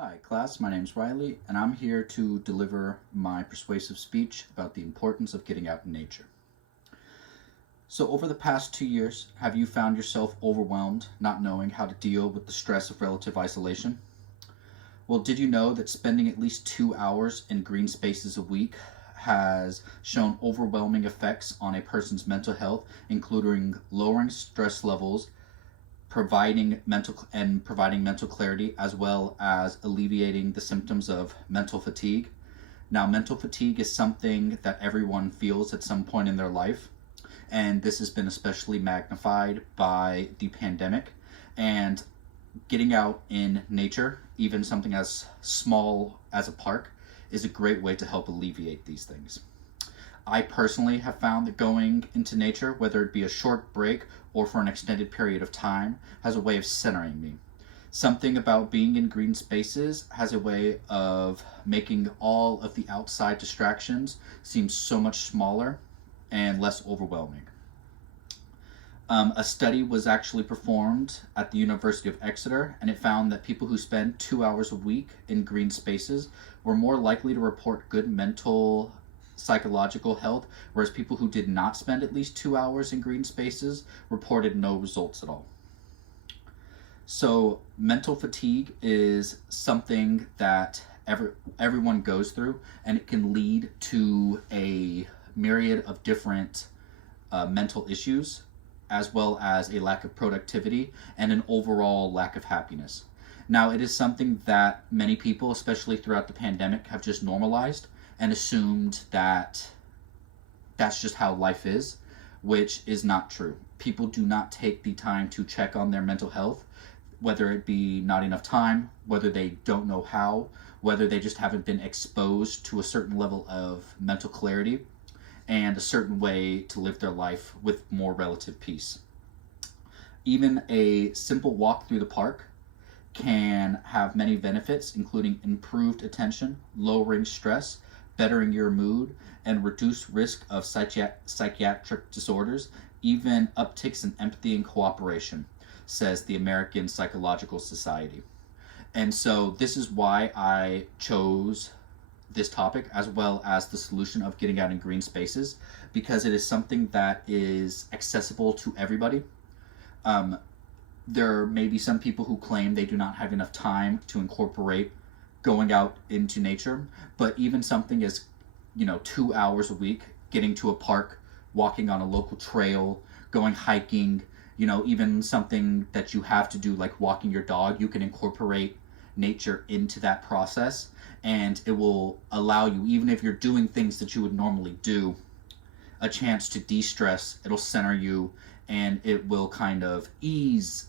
Hi class, my name is Riley and I'm here to deliver my persuasive speech about the importance of getting out in nature. So over the past 2 years, have you found yourself overwhelmed, not knowing how to deal with the stress of relative isolation? Well, did you know that spending at least 2 hours in green spaces a week has shown overwhelming effects on a person's mental health, including lowering stress levels, providing mental clarity, as well as alleviating the symptoms of mental fatigue. Now, mental fatigue is something that everyone feels at some point in their life, and this has been especially magnified by the pandemic. And getting out in nature, even something as small as a park, is a great way to help alleviate these things. I personally have found that going into nature, whether it be a short break or for an extended period of time, has a way of centering me. Something about being in green spaces has a way of making all of the outside distractions seem so much smaller and less overwhelming. A study was actually performed at the University of Exeter, and it found that people who spend 2 hours a week in green spaces were more likely to report good mental psychological health, whereas people who did not spend at least 2 hours in green spaces reported no results at all. So mental fatigue is something that everyone goes through, and it can lead to a myriad of different mental issues, as well as a lack of productivity and an overall lack of happiness. Now, it is something that many people, especially throughout the pandemic, have just normalized and assumed that that's just how life is, which is not true. People do not take the time to check on their mental health, whether it be not enough time, whether they don't know how, whether they just haven't been exposed to a certain level of mental clarity and a certain way to live their life with more relative peace. Even a simple walk through the park can have many benefits, including improved attention, lowering stress, bettering your mood, and reduced risk of psychiatric disorders, even upticks in empathy and cooperation, says the American Psychological Society. And so this is why I chose this topic, as well as the solution of getting out in green spaces, because it is something that is accessible to everybody. There may be some people who claim they do not have enough time to incorporate going out into nature, but even something as 2 hours a week, getting to a park, walking on a local trail, going hiking, even something that you have to do like walking your dog, you can incorporate nature into that process, and it will allow you, even if you're doing things that you would normally do, a chance to de-stress. It'll center you, and it will kind of ease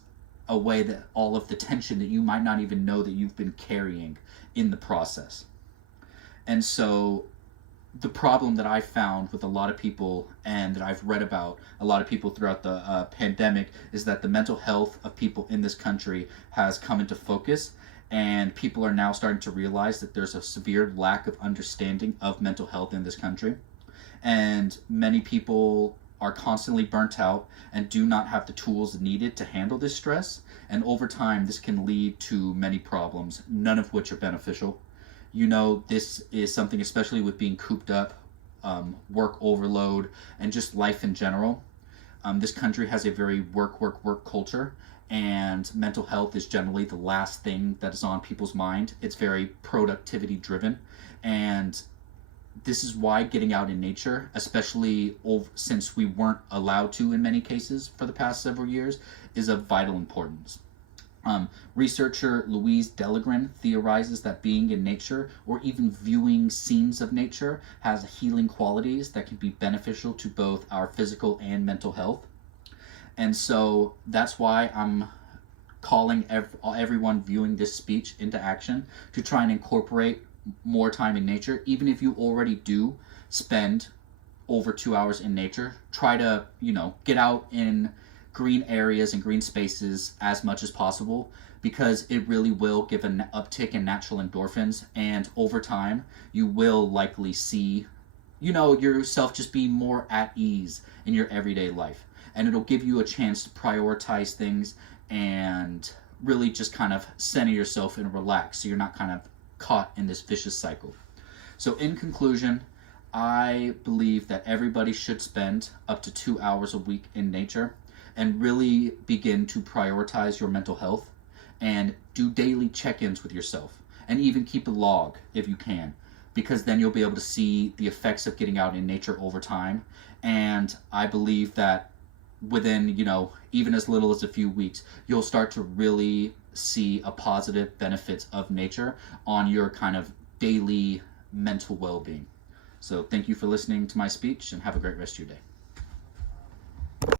away that all of the tension that you might not even know that you've been carrying in the process. And so the problem that I found with a lot of people, and that I've read about a lot of people throughout the pandemic, is that the mental health of people in this country has come into focus, and people are now starting to realize that there's a severe lack of understanding of mental health in this country. And many people are constantly burnt out and do not have the tools needed to handle this stress. And over time, this can lead to many problems, none of which are beneficial. This is something, especially with being cooped up, work overload, and just life in general. This country has a very work culture, and mental health is generally the last thing that is on people's mind. It's very productivity driven, and this is why getting out in nature, especially since we weren't allowed to in many cases for the past several years, is of vital importance. Researcher Louise Delagran theorizes that being in nature, or even viewing scenes of nature, has healing qualities that can be beneficial to both our physical and mental health. And so that's why I'm calling everyone viewing this speech into action to try and incorporate more time in nature. Even if you already do spend over 2 hours in nature, try to get out in green areas and green spaces as much as possible, because it really will give an uptick in natural endorphins, and over time you will likely see yourself just be more at ease in your everyday life, and it'll give you a chance to prioritize things and really just kind of center yourself and relax so you're not kind of caught in this vicious cycle. So in conclusion, I believe that everybody should spend up to 2 hours a week in nature and really begin to prioritize your mental health and do daily check-ins with yourself, and even keep a log if you can, because then you'll be able to see the effects of getting out in nature over time. And I believe that within, even as little as a few weeks, you'll start to really see a positive benefits of nature on your kind of daily mental well-being. So thank you for listening to my speech, and have a great rest of your day.